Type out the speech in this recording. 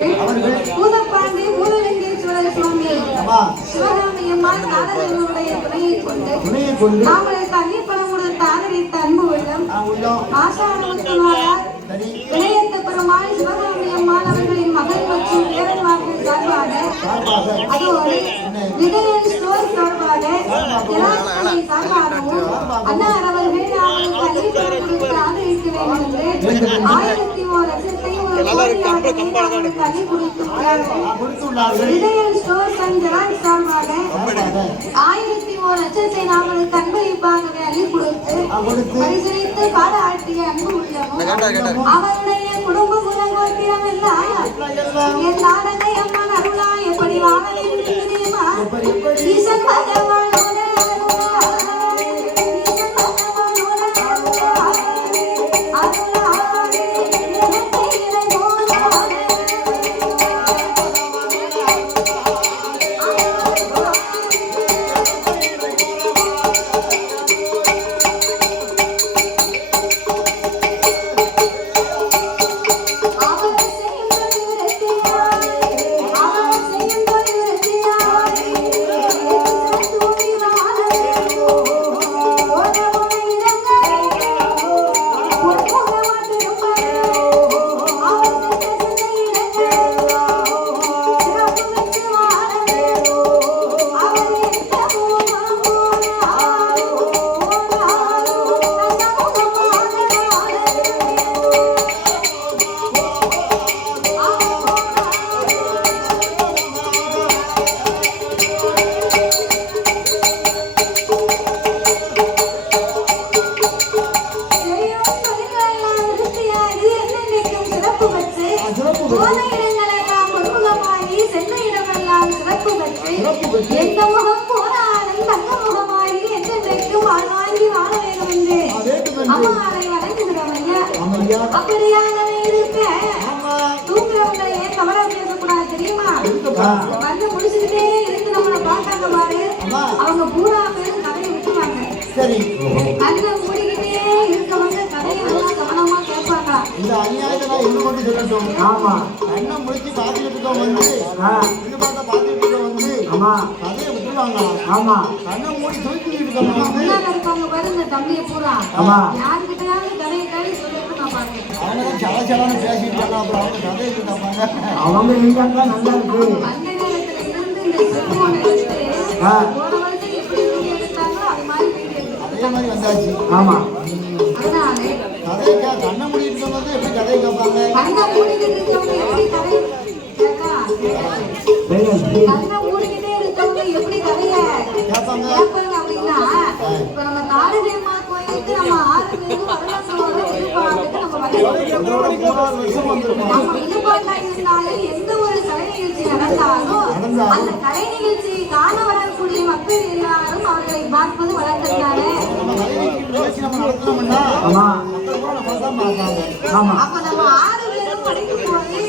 பூதப்பாண்டி மூலலிங்கேஸ்வரர் சுவாமி சிவகாமி அம்மாள் நாரதனுடைய துணையை கொண்டு அவங்களுக்கு அன்னிப்பணம் கொடுத்த ஆதரித்த அன்பு உள்ளம் ஆசாரமுத்துமாரார் இளையத்த பெருமாள் சிவகாமி அம்மாள் அவர்களின் மகள் மற்றும் பேரன்மார்கள் சார்பாக அதோடு விஜயன் ஸ்டோர் சார்பாக சார்பாகவும் அன்னார் அவர்கள் அவங்களுக்கு அன்னிப்பணம் கொடுத்து ஆதரிக்க வேண்டும் என்று 1001 லட்சத்தை நாங்களுக்கு அன்பளிப்பாகவே அள்ளி கொடுத்து பரிசீலித்து பாராட்டிய அன்பு உள்ளமும் அவருடைய குடும்ப குலங்கோத்திரம் எல்லாம் என் நாடகை அம்மன் அருளா எப்படி வாழ தெரியுமா ஈசன் பகவானோட அவங்க பூரா பேரும் கதையை விட்டுவாங்க. கண்ணை மூடிக்கிட்டே இருக்கவங்க கதையை நல்லா கவனமா கேட்பாங்க. இந்த அநியாயத்தை என்ன கொண்டு சொல்லட்டும். ஆமா கண்ணை முடிச்சு பாத்துக்கிட்டு வந்து கதையை விட்டுருவாங்க. ஆமா கண்ணை மூடி தூக்கிட்டு இருக்காங்க பாருங்க தம்பியை பூரா யாருக்கிட்டையாவது கதையை கதை சொல்லிட்டு நான் பாருங்க அவங்க சலச்சலான்னு பேசிட்டு இருக்காங்க. அப்புறம் அவங்க கதையை கேட்பாங்க. அவங்க நல்லா இருக்கு அதே மாதிரி வந்தாச்சு. ஆமா கதைக்கா கண்ணை மூடிட்டு இருக்கவங்க எப்படி கதையை கேட்பாங்க? கண்ணை மூடிக்கிட்டே இருக்கவங்க எப்படி கதையை கேட்பாங்க அப்படின்னா இப்ப நம்ம தாரதேமா கோயிலுக்கு நம்ம 6 பேரும் வரலாற்றோட விழுப்பாட்டுக்கு நம்ம விழுப்பாட்டா இருந்தாலும் எந்த ஒரு கலை நிகழ்ச்சி நடந்தாலும் அந்த கலை நிகழ்ச்சியை காண வரக்கூடிய மக்கள் எல்லாரும் அவர்களை பார்ப்பது வளர்த்திருக்காரு. அப்ப நம்ம 6 பேரும் படிக்கும் போது